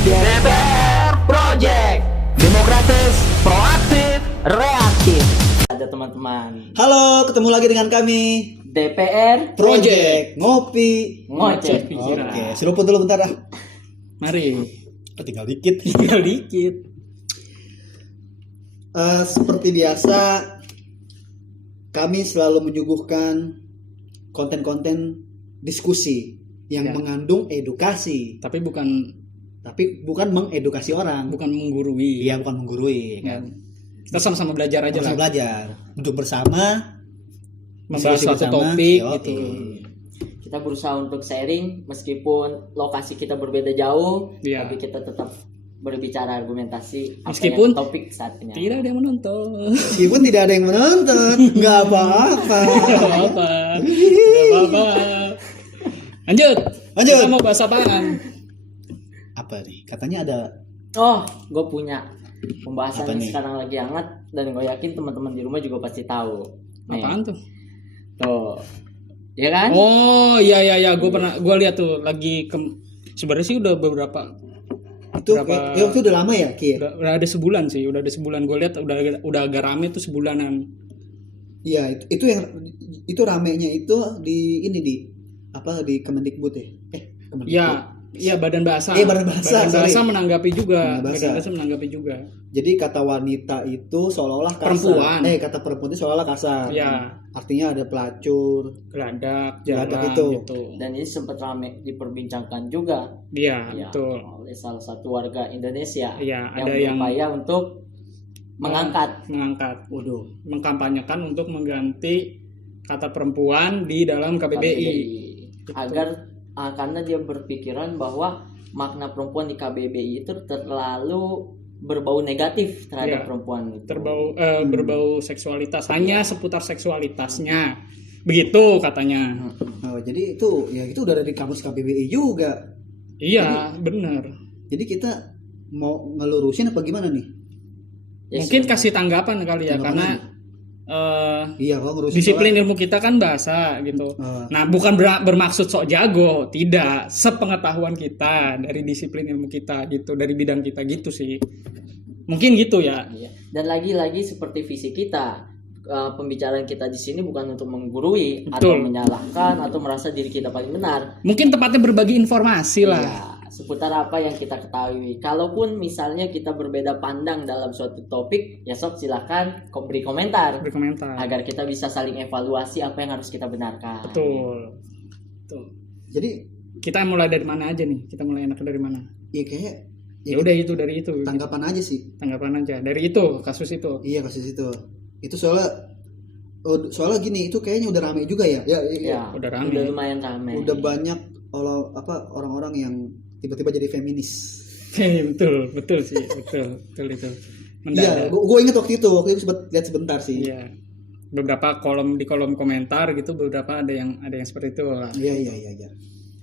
DPR Project. Demokratis, proaktif, reaktif. Ada teman-teman. Halo, ketemu lagi dengan kami DPR Project Ngopi Ngoceh Oke, Pikiran. seruput dulu bentar dah. Mari, Tinggal dikit. tinggal dikit. Seperti biasa, kami selalu menyuguhkan konten-konten diskusi yang Ya. mengandung edukasi, Tapi bukan bukan mengedukasi orang. menggurui. Iya, bukan menggurui kan. Kita sama-sama belajar aja Sama lah. belajar, duduk bersama, Membahas diskusi suatu bersama. topik Yoi. gitu. Kita berusaha untuk sharing meskipun lokasi kita berbeda jauh, Iya. tapi kita tetap berbicara argumentasi apa Meskipun yang topik saatnya. Tidak ada yang menonton. Meskipun tidak ada yang menonton, nggak apa-apa. Gak apa-apa. Gak apa-apa. Lanjut. Lanjut. Kita mau bahas apaan? Apa nih? Katanya ada Oh, gue punya pembahasan Apa yang nih? sekarang lagi hangat dan gue yakin teman-teman di rumah juga pasti tahu. Nih, Apaan tuh? tuh, ya kan? Oh, iya. Gue lihat tuh lagi sebenarnya sih udah beberapa itu Berapa- itu udah lama ya, Ki? udah ada sebulan sih, udah ada sebulan gue lihat udah agak rame tuh sebulanan. Iya, itu ramenya itu di ini di apa di Kemendikbud ya? Kemendikbud. Iya, Badan Bahasa. Badan Bahasa, sorry. menanggapi juga. Badan Bahasa. Badan Bahasa menanggapi juga. Jadi kata wanita itu seolah-olah kasar. Perempuan. Kata perempuan itu seolah-olah kasar. Iya, Artinya ada pelacur. geladak, Geladak jalan itu. gitu. Dan ini sempat rame diperbincangkan juga Iya, ya, betul. oleh salah satu warga Indonesia Iya, yang ada yang berupaya untuk mengangkat. Waduh. mengkampanyekan untuk mengganti kata perempuan di dalam KBBI. agar karena dia berpikiran bahwa makna perempuan di KBBI itu terlalu berbau negatif terhadap Iya. perempuan itu. Berbau seksualitas, hanya seputar seksualitasnya. Begitu katanya. Oh, jadi itu udah ada di kamus KBBI juga. Iya, benar. Jadi kita mau ngelurusin apa gimana nih? Ya, Mungkin sebenarnya. kasih tanggapan kali ya, Tanggapan karena Iya, kalau ngurusin disiplin ilmu kita kan bahasa gitu. Nah, bukan bermaksud sok jago, tidak. Sepengetahuan kita dari disiplin ilmu kita gitu, dari bidang kita gitu sih. Mungkin gitu ya. Iya. Dan lagi-lagi seperti visi kita, pembicaraan kita di sini bukan untuk menggurui atau Betul. menyalahkan atau merasa diri kita paling benar. Mungkin tepatnya berbagi informasi lah. Iya, seputar apa yang kita ketahui. Kalaupun misalnya kita berbeda pandang dalam suatu topik, ya sob silahkan beri komentar Berkomentar. agar kita bisa saling evaluasi apa yang harus kita benarkan. Betul. Jadi Kita mulai dari mana aja nih? Kita mulai enak dari mana? ya kayak Ya udah itu dari itu. tanggapan aja sih. Tanggapan aja. Dari itu, kasus itu. Iya, kasus itu. Itu soalnya gini, itu kayaknya udah rame juga ya. Ya, Udah rame. udah lumayan rame. Udah banyak orang-orang yang tiba-tiba jadi feminis. betul sih, betul itu. Iya, Mendadak. gue inget waktu itu lihat sebentar sih. Iya. Beberapa di kolom komentar gitu, beberapa ada yang seperti itu lah. Iya.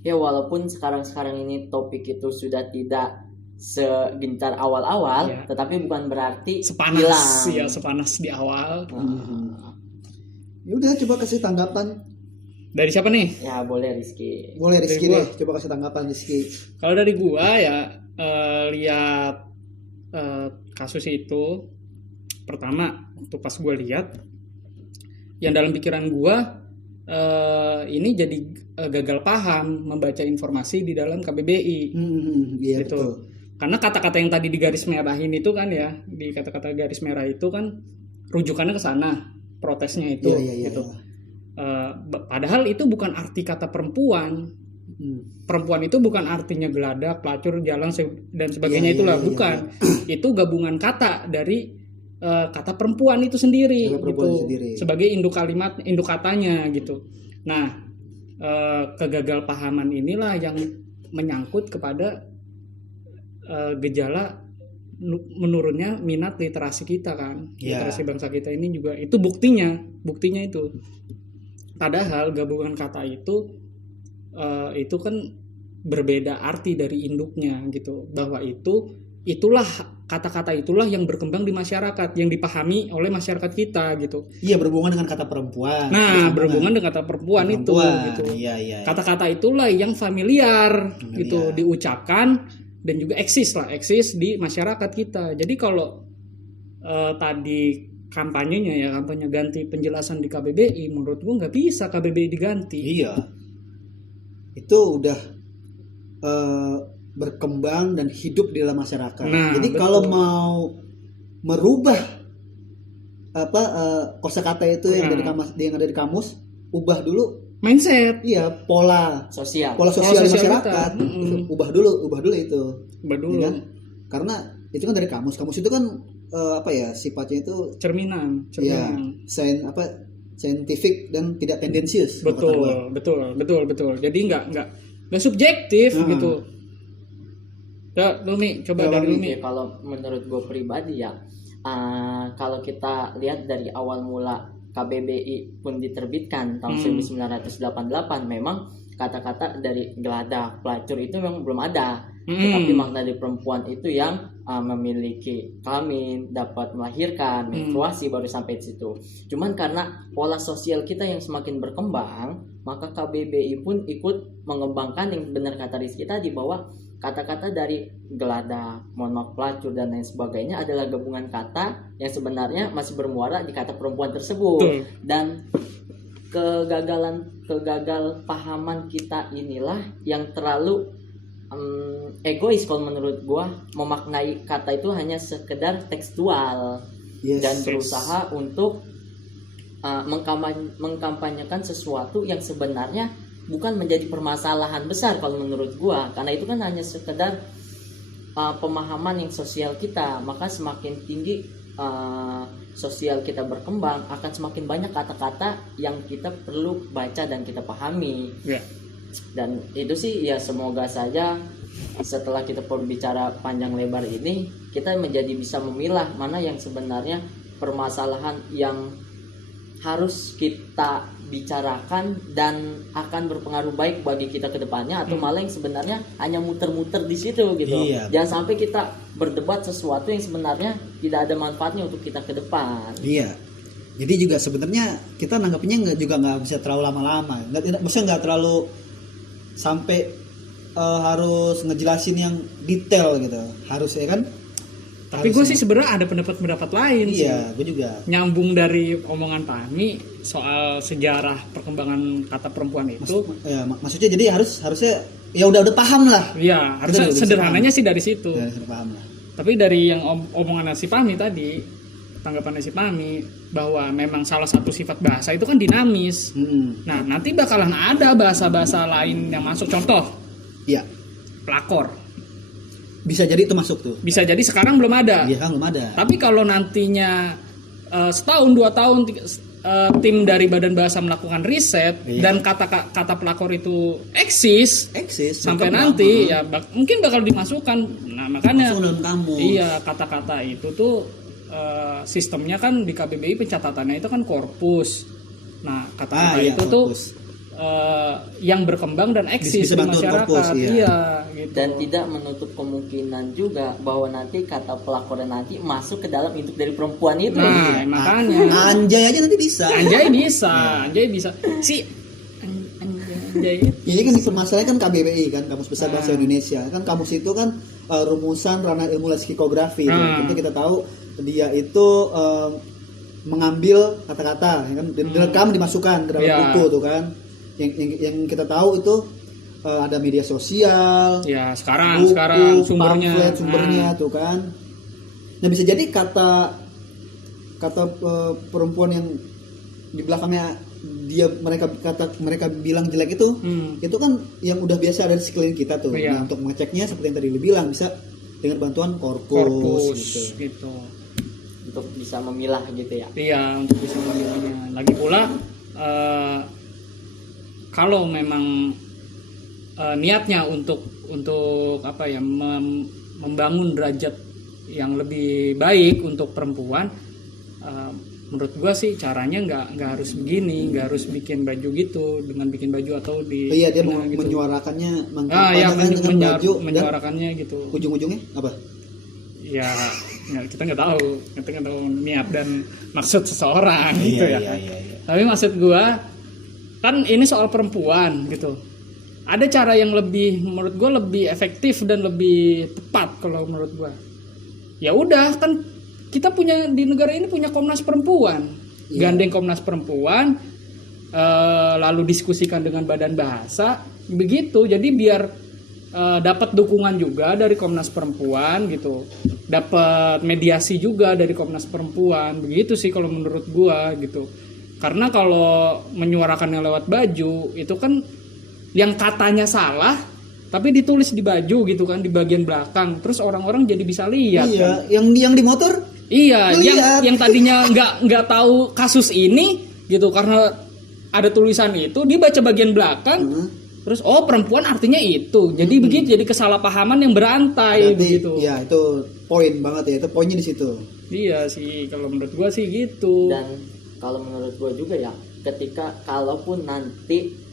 Ya walaupun sekarang ini topik itu sudah tidak segencar awal-awal, Iya. tetapi bukan berarti Sepanas hilang. ya, sepanas di awal. Ya udah, coba kasih tanggapan. Dari siapa nih? Ya boleh Rizky. Boleh Rizky Dari gua. deh, coba kasih tanggapan Rizky. Kalau dari gua ya lihat kasus itu, pertama waktu pas gua lihat, yang dalam pikiran gua ini jadi gagal paham membaca informasi di dalam KBBI. Iya Gitu. betul. Karena kata-kata yang tadi di garis merahin itu kan ya, di kata-kata garis merah itu kan rujukannya ke sana, protesnya itu Iya. gitu. Padahal itu bukan arti kata perempuan. Perempuan itu bukan artinya geladak, pelacur, jalan dan sebagainya, Iya, itulah iya, bukan. Itu gabungan kata dari kata perempuan itu sendiri Kata perempuan gitu. sendiri. Sebagai induk katanya gitu. Nah, kegagal pahaman inilah yang menyangkut kepada gejala menurunnya minat literasi kita kan. Iya. Literasi bangsa kita ini juga itu buktinya itu. Padahal gabungan kata itu kan berbeda arti dari induknya gitu, bahwa itulah kata-kata itulah yang berkembang di masyarakat, yang dipahami oleh masyarakat kita gitu. Iya, berhubungan dengan kata perempuan. Berhubungan dengan kata perempuan itu gitu. Iya. Kata-kata itulah yang familiar gitu, diucapkan dan juga eksis di masyarakat kita. Jadi kalau tadi kampanye ganti penjelasan di KBBI, menurut gua nggak bisa KBBI diganti. Iya, itu udah berkembang dan hidup di dalam masyarakat. Nah, jadi betul. kalau mau merubah kosakata itu yang ada di kamus, ubah dulu Mindset. iya pola Sosial. di sosial masyarakat. kita. Ubah dulu itu. Ubah dulu. Ya kan? Karena itu kan dari kamus itu kan sifatnya itu Cerminan. ya saintifik dan tidak tendensius. Betul. Jadi nggak subjektif gitu. Ya, Lumi, coba dari Lumi. Ya, kalau menurut gue pribadi ya, kalau kita lihat dari awal mula KBBI pun diterbitkan tahun 1988, memang kata-kata dari geladak, pelacur itu memang belum ada. Tetapi makna dari perempuan itu yang memiliki kelamin, dapat melahirkan, menstruasi baru sampai di situ. Cuman karena pola sosial kita yang semakin berkembang, maka KBBI pun ikut mengembangkan yang benar kata Rizky tadi, bahwa kata-kata dari geladak, pelacur dan lain sebagainya adalah gabungan kata yang sebenarnya masih bermuara di kata perempuan tersebut. Betul. Dan kegagal pahaman kita inilah yang terlalu egois kalau menurut gua, memaknai kata itu hanya sekedar tekstual. Yes. Dan berusaha untuk mengkampanyekan sesuatu yang sebenarnya bukan menjadi permasalahan besar kalau menurut gua, karena itu kan hanya sekedar pemahaman yang sosial kita. Maka semakin tinggi sosial kita berkembang, akan semakin banyak kata-kata yang kita perlu baca dan kita pahami. Dan itu sih ya, semoga saja setelah kita berbicara panjang lebar ini, kita menjadi bisa memilah mana yang sebenarnya permasalahan yang harus kita bicarakan dan akan berpengaruh baik bagi kita ke depannya, atau malah yang sebenarnya hanya muter-muter di situ gitu. Iya. Jangan sampai kita berdebat sesuatu yang sebenarnya tidak ada manfaatnya untuk kita ke depan. Iya. Jadi juga sebenarnya kita nanggapnya nggak bisa terlalu lama-lama. Maksudnya nggak terlalu sampai harus ngejelasin yang detail gitu. Harus ya kan? Tapi gue sih sebenarnya ada pendapat lain sih. Iya, gue juga. Nyambung dari omongan Fahmi soal sejarah perkembangan kata perempuan itu. Maksudnya jadi harusnya ya udah paham lah. Iya, harusnya sederhananya sih dari situ. Ya, paham lah. Tapi dari yang omongan si Fahmi tadi, tanggapan si Fahmi bahwa memang salah satu sifat bahasa itu kan dinamis. Nah, nanti bakalan ada bahasa-bahasa lain yang masuk. Contoh, iya, pelakor. Bisa jadi itu masuk tuh. Bisa jadi sekarang belum ada. Iya kan belum ada. Tapi kalau nantinya setahun 2 tahun tim dari Badan Bahasa melakukan riset dan kata pelakor itu eksis sampai nanti ya mungkin bakal dimasukkan. Nah, makanya masuk dalam kamus. Iya, kata-kata itu tuh sistemnya kan di KBBI pencatatannya itu kan korpus. Nah, kata-kata itu korpus tuh yang berkembang dan eksis di masyarakat. Korpus, iya, gitu. Dan tidak menutup kemungkinan juga bahwa nanti kata pelakor nanti masuk ke dalam induk dari perempuan itu. Nah, makanya anjay aja nanti bisa. Anjay bisa. Si anjay. Ini kan permasalahannya kan KBBI kan, Kamus Besar Bahasa Indonesia. Kan kamus itu kan rumusan ranah ilmu lексikografi. Tentu kita tahu dia itu mengambil kata-kata ya kan, direkam dimasukkan ke dalam buku tuh kan. Yang kita tahu itu ada media sosial, ya sekarang sumbernya tuh kan. Nah bisa jadi kata perempuan yang di belakangnya mereka bilang jelek itu kan yang udah biasa ada di sekeliling kita tuh. Nah untuk mengeceknya seperti yang tadi lu bilang bisa dengan bantuan korpus gitu. Untuk bisa memilah gitu ya. Iya, untuk bisa memilahnya. Lagi pula kalau memang niatnya untuk apa ya, membangun derajat yang lebih baik untuk perempuan, menurut gua sih caranya nggak harus begini, nggak harus bikin baju gitu, dengan bikin baju atau di dia gitu. menyuarakannya menyuarakannya gitu. Ujung-ujungnya apa? Ya kita nggak tahu niat dan maksud seseorang gitu ya. Tapi maksud gua kan ini soal perempuan gitu. ada cara yang lebih, menurut gue lebih efektif dan lebih tepat kalau menurut gue. Ya udah, kan kita punya di negara ini punya Komnas Perempuan, gandeng Komnas Perempuan, lalu diskusikan dengan Badan Bahasa, begitu. Jadi biar dapat dukungan juga dari Komnas Perempuan gitu, dapat mediasi juga dari Komnas Perempuan, begitu sih kalau menurut gue gitu. Karena kalau menyuarakannya lewat baju itu kan yang katanya salah tapi ditulis di baju gitu kan, di bagian belakang, terus orang-orang jadi bisa lihat. Iya, kan? yang di motor. Iya, yang tadinya nggak tahu kasus ini gitu karena ada tulisan itu, dia baca bagian belakang, terus oh perempuan artinya itu, jadi begitu, jadi kesalahpahaman yang berantai. Berarti, begitu. Ya itu poin banget ya, itu poinnya di situ. Iya sih, kalau menurut gua sih gitu. Dan kalau menurut gua juga ya, ketika kalaupun nanti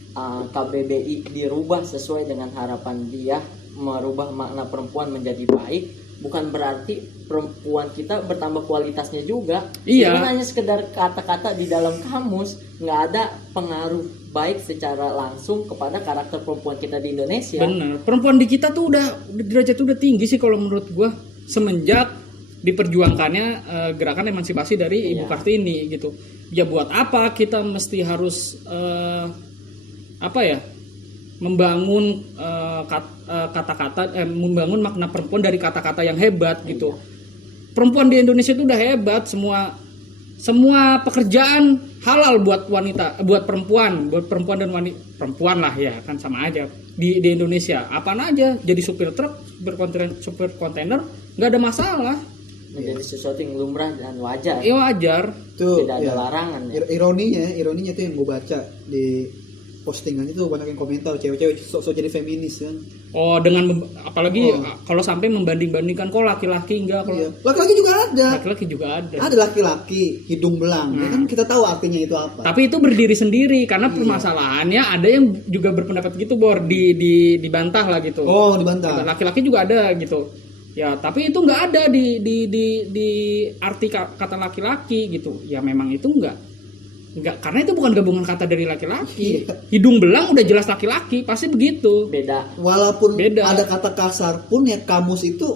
KBBI dirubah sesuai dengan harapan dia, merubah makna perempuan menjadi baik, bukan berarti perempuan kita bertambah kualitasnya juga. Iya. Itu hanya sekedar kata-kata di dalam kamus, nggak ada pengaruh baik secara langsung kepada karakter perempuan kita di Indonesia. Bener, perempuan di kita tuh udah derajatnya udah tinggi sih kalau menurut gua, semenjak diperjuangkannya gerakan emansipasi dari Ibu Kartini gitu. Ya buat apa kita mesti harus membangun kata-kata, membangun makna perempuan dari kata-kata yang hebat gitu. Perempuan di Indonesia itu udah hebat, semua pekerjaan halal buat wanita, buat perempuan dan wanita, perempuan lah ya kan sama aja di Indonesia. Apaan aja, jadi supir truk, supir kontainer nggak ada masalah. Menjadi sesuatu yang lumrah dan wajar. Iya wajar. Tuh, tidak ada larangan. Ya. Ironinya tuh yang gue baca di postingan itu banyak yang komentar cewek-cewek sok jadi feminis kan. Oh, dengan apalagi kalau sampai membanding-bandingkan kok laki-laki enggak, kalau laki-laki juga ada. Laki-laki juga ada. Ada laki-laki hidung belang, ya kan kita tahu artinya itu apa. Tapi itu berdiri sendiri karena permasalahannya ada yang juga berpendapat gitu, Bor, dibantah lah gitu. Oh, dibantah. Laki-laki juga ada gitu. Ya, tapi itu nggak ada di arti kata laki-laki gitu. Ya memang itu enggak, karena itu bukan gabungan kata dari laki-laki. Hidung belang udah jelas laki-laki, pasti begitu. Beda. Walaupun ada kata kasar pun ya, kamus itu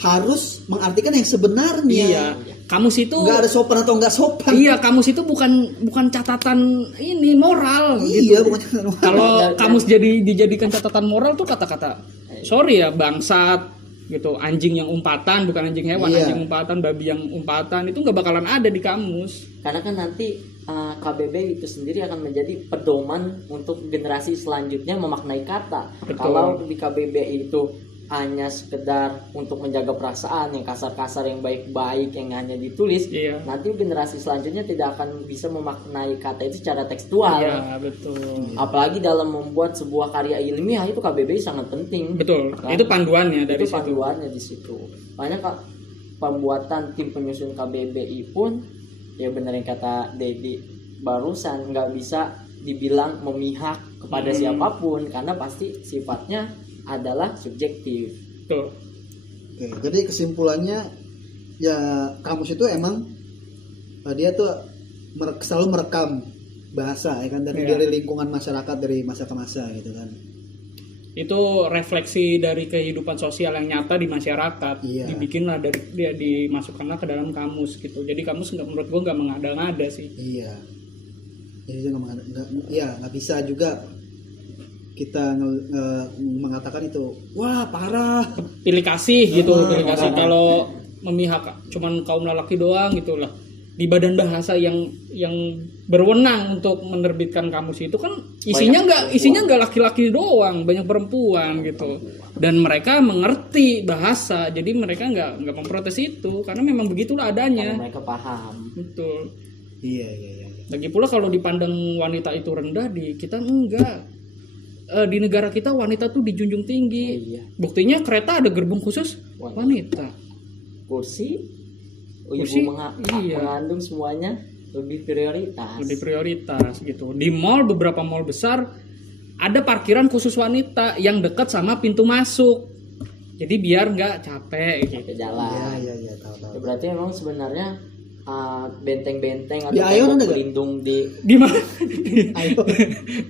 harus mengartikan yang sebenarnya. Iya. Kamus itu nggak ada sopan atau nggak sopan. Iya, kamus itu bukan catatan ini moral. Iya, gitu. bukan catatan moral. Kalau kamus dijadikan catatan moral tuh kata-kata sorry ya, bangsat gitu, anjing yang umpatan, bukan anjing hewan, anjing umpatan, babi yang umpatan, itu nggak bakalan ada di kamus. Karena kan nanti KBBI itu sendiri akan menjadi pedoman untuk generasi selanjutnya memaknai kata. Betul. Kalau di KBBI itu hanya sekedar untuk menjaga perasaan, yang kasar-kasar, yang baik-baik, yang hanya ditulis, nanti generasi selanjutnya tidak akan bisa memaknai kata itu secara tekstual. Iya, betul. Apalagi dalam membuat sebuah karya ilmiah, itu KBBI sangat penting. Betul. Kan? Itu panduannya dari itu panduannya di situ. Makanya pembuatan tim penyusun KBBI pun ya benar yang kata Dedi barusan, nggak bisa dibilang memihak kepada siapapun karena pasti sifatnya adalah subjektif. Betul. Oke, jadi kesimpulannya ya, kamus itu emang dia tuh selalu merekam bahasa ya kan, dari lingkungan masyarakat dari masa ke masa gitu kan. Itu refleksi dari kehidupan sosial yang nyata di masyarakat. Dibikinlah dari dia, dimasukkanlah ke dalam kamus gitu. Jadi kamus menurut gua nggak mengada-ngada sih. Iya. Jadi nggak bisa juga kita mengatakan itu wah parah. Pilih kasih gitu, pilih kasih. Kalau memihak cuman kaum lelaki doang gitu lah. Di Badan Bahasa yang berwenang untuk menerbitkan kamus itu kan isinya nggak laki-laki doang, banyak perempuan gitu, dan mereka mengerti bahasa, jadi mereka nggak memprotes itu karena memang begitulah adanya. Karena mereka paham. Betul. Iya. Lagi pula kalau dipandang wanita itu rendah, di kita enggak. Di negara kita wanita tuh dijunjung tinggi. Buktinya kereta ada gerbong khusus wanita. Kursi ibu mengandung semuanya lebih prioritas gitu. Di mall, beberapa mall besar ada parkiran khusus wanita yang dekat sama pintu masuk, jadi biar nggak capek gitu jalan. Iya tahu. Ya, berarti memang sebenarnya benteng-benteng atau Di Ion ada nggak? pelindung di Di mana? Ayo.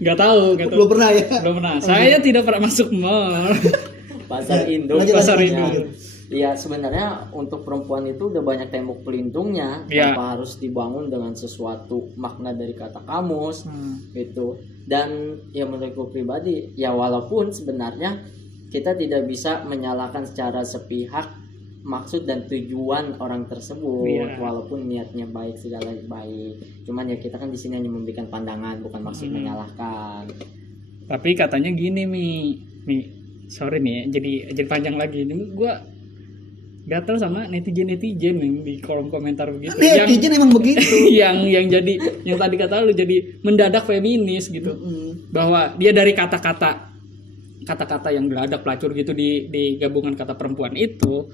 Nggak tahu. Belum pernah ya. Belum pernah. Saya tidak pernah masuk mall. pasar induk. Lanjut, Pasar lanjut, induk. lanjut. Iya, sebenarnya untuk perempuan itu udah banyak tembok pelindungnya, Iya. tanpa harus dibangun dengan sesuatu makna dari kata kamus gitu. Dan ya menurutku pribadi, ya walaupun sebenarnya kita tidak bisa menyalahkan secara sepihak maksud dan tujuan orang tersebut, Iya. walaupun niatnya baik, segala baik. Cuman ya kita kan di sini hanya memberikan pandangan, bukan maksud menyalahkan. Tapi katanya gini Mi, sorry nih, jadi panjang lagi. Ini gua gatel sama netizen yang di kolom komentar begitu. Netizen emang begitu. yang jadi yang tadi kata lu jadi mendadak feminis gitu. Bahwa dia dari kata-kata yang geladak pelacur gitu di gabungan kata perempuan itu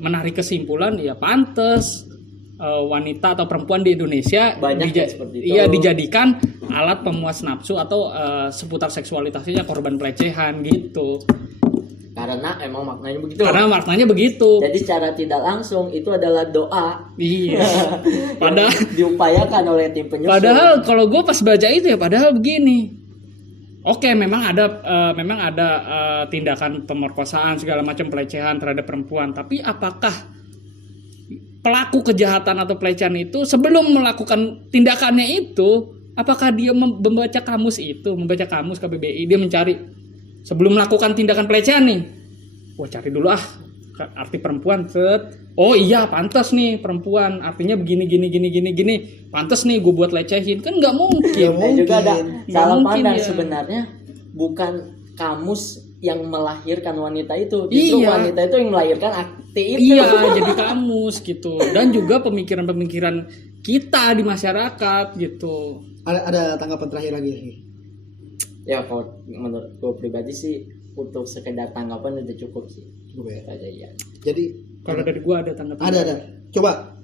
menarik kesimpulan ya pantes wanita atau perempuan di Indonesia Banyak yang seperti itu. iya dijadikan alat pemuas nafsu atau seputar seksualitasnya korban pelecehan gitu. Karena emang maknanya begitu. Karena maknanya begitu. Jadi secara tidak langsung itu adalah doa. Iya. Padahal Diupayakan oleh tim penyusun. Padahal kalau gue pas baca itu ya padahal begini. Oke, memang ada tindakan pemerkosaan segala macam pelecehan terhadap perempuan, tapi apakah pelaku kejahatan atau pelecehan itu sebelum melakukan tindakannya itu apakah dia membaca kamus KBBI, dia mencari sebelum melakukan tindakan pelecehan nih. Wah, cari dulu arti perempuan, set. Oh iya, pantas nih perempuan, artinya begini. Pantas nih gue buat lecehin. Kan nggak mungkin. Dan juga ada Nggak salah mungkin pandang ya. sebenarnya bukan kamus yang melahirkan wanita itu, justru Iya. wanita itu yang melahirkan akte itu. Iya, jadi kamus gitu. Dan juga pemikiran-pemikiran kita di masyarakat gitu. Ada tanggapan terakhir lagi. Ya kalau menurut gue pribadi sih untuk sekedar tanggapan udah cukup sih. Cukup ya. Aja ya. Jadi Kalau dari gua ada tanggapan. ada. Coba.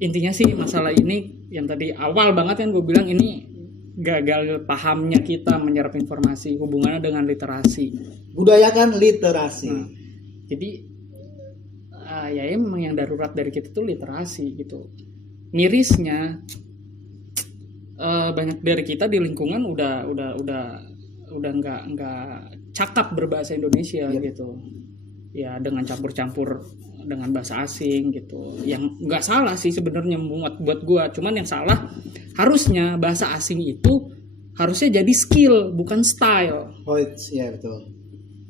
Intinya sih masalah ini yang tadi awal banget kan gue bilang ini gagal pahamnya kita menyerap informasi hubungannya dengan literasi. Budayakan literasi. Nah, jadi ya memang yang darurat dari kita tuh literasi gitu. Mirisnya banyak dari kita di lingkungan udah nggak cakap berbahasa Indonesia gitu. Ya dengan campur-campur dengan bahasa asing gitu. Yang nggak salah sih sebenarnya buat gua, cuman yang salah harusnya bahasa asing itu harusnya jadi skill bukan style. Oh, ya betul.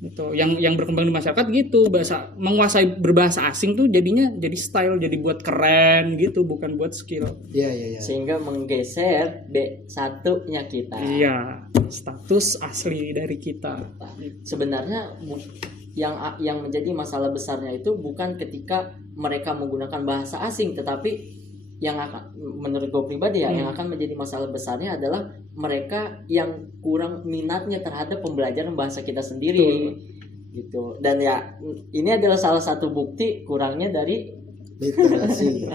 Gitu. Yang berkembang di masyarakat gitu, bahasa menguasai berbahasa asing tuh jadinya jadi style, jadi buat keren gitu, bukan buat skill. Iya. Sehingga menggeser D1-nya kita. Iya, status asli dari kita. Sebenarnya yang menjadi masalah besarnya itu bukan ketika mereka menggunakan bahasa asing, tetapi yang akan menurut gue pribadi ya yang akan menjadi masalah besarnya adalah mereka yang kurang minatnya terhadap pembelajaran bahasa kita sendiri. Gitu. Dan ya ini adalah salah satu bukti kurangnya dari Literasi.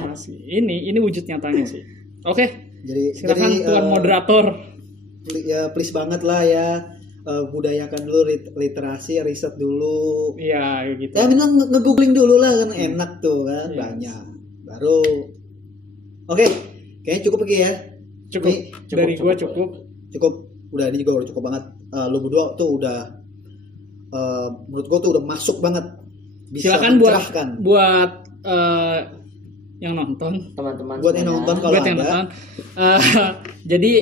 Ini wujud nyatanya sih. Oke, jadi silakan Tuan moderator. Ya please banget lah ya, budayakan dulu literasi, riset dulu. Iya gitu. Ya kita nge-googling dulu lah kan enak tuh kan, banyak. Baru oke, kayaknya cukup lagi ya. Cukup. Dari gua cukup. Cukup. Udah ini juga udah cukup banget. Lu berdua tuh udah menurut gua tuh udah masuk banget. Bisa Silakan mencerahkan. buat yang nonton. teman-teman Buat yang semuanya. nonton kalau Buat yang ada. nonton. Jadi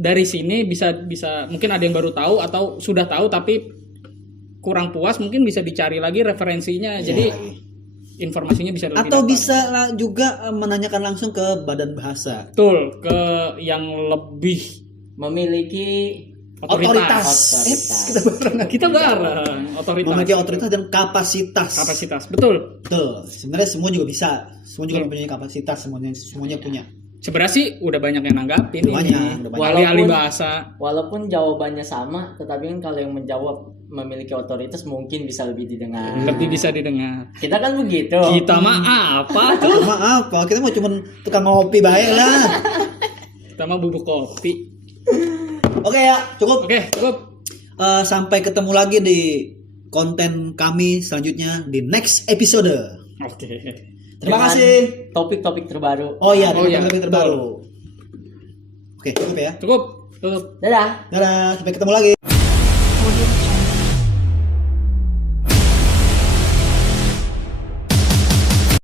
dari sini bisa mungkin ada yang baru tahu atau sudah tahu tapi kurang puas, mungkin bisa dicari lagi referensinya. Jadi informasinya bisa lebih Atau dapat. bisa juga menanyakan langsung ke badan bahasa. Betul, ke yang lebih memiliki Otoritas. kita bareng otoritas. Memiliki otoritas dan kapasitas. Betul. Betul. Sebenarnya semua juga bisa. Semua juga mempunyai kapasitas, semuanya punya. Sebenarnya sih udah banyak yang nanggapin Udah banyak. ahli bahasa. walaupun jawabannya sama, tetapi kan kalau yang menjawab memiliki otoritas mungkin bisa lebih didengar. Lebih bisa didengar. Kita kan begitu. Kita mah apa tuh? Maaf, kalau kita mau cuman tukang ngopi baik lah. Kita mah bubuk kopi. Oke ya, cukup. Oke, cukup. Sampai ketemu lagi di konten kami selanjutnya di next episode. Oke. Terima dengan kasih. topik-topik terbaru. Oh iya, Oh iya, topik terbaru. Oke, cukup ya. Cukup. Dadah. Dadah, sampai ketemu lagi.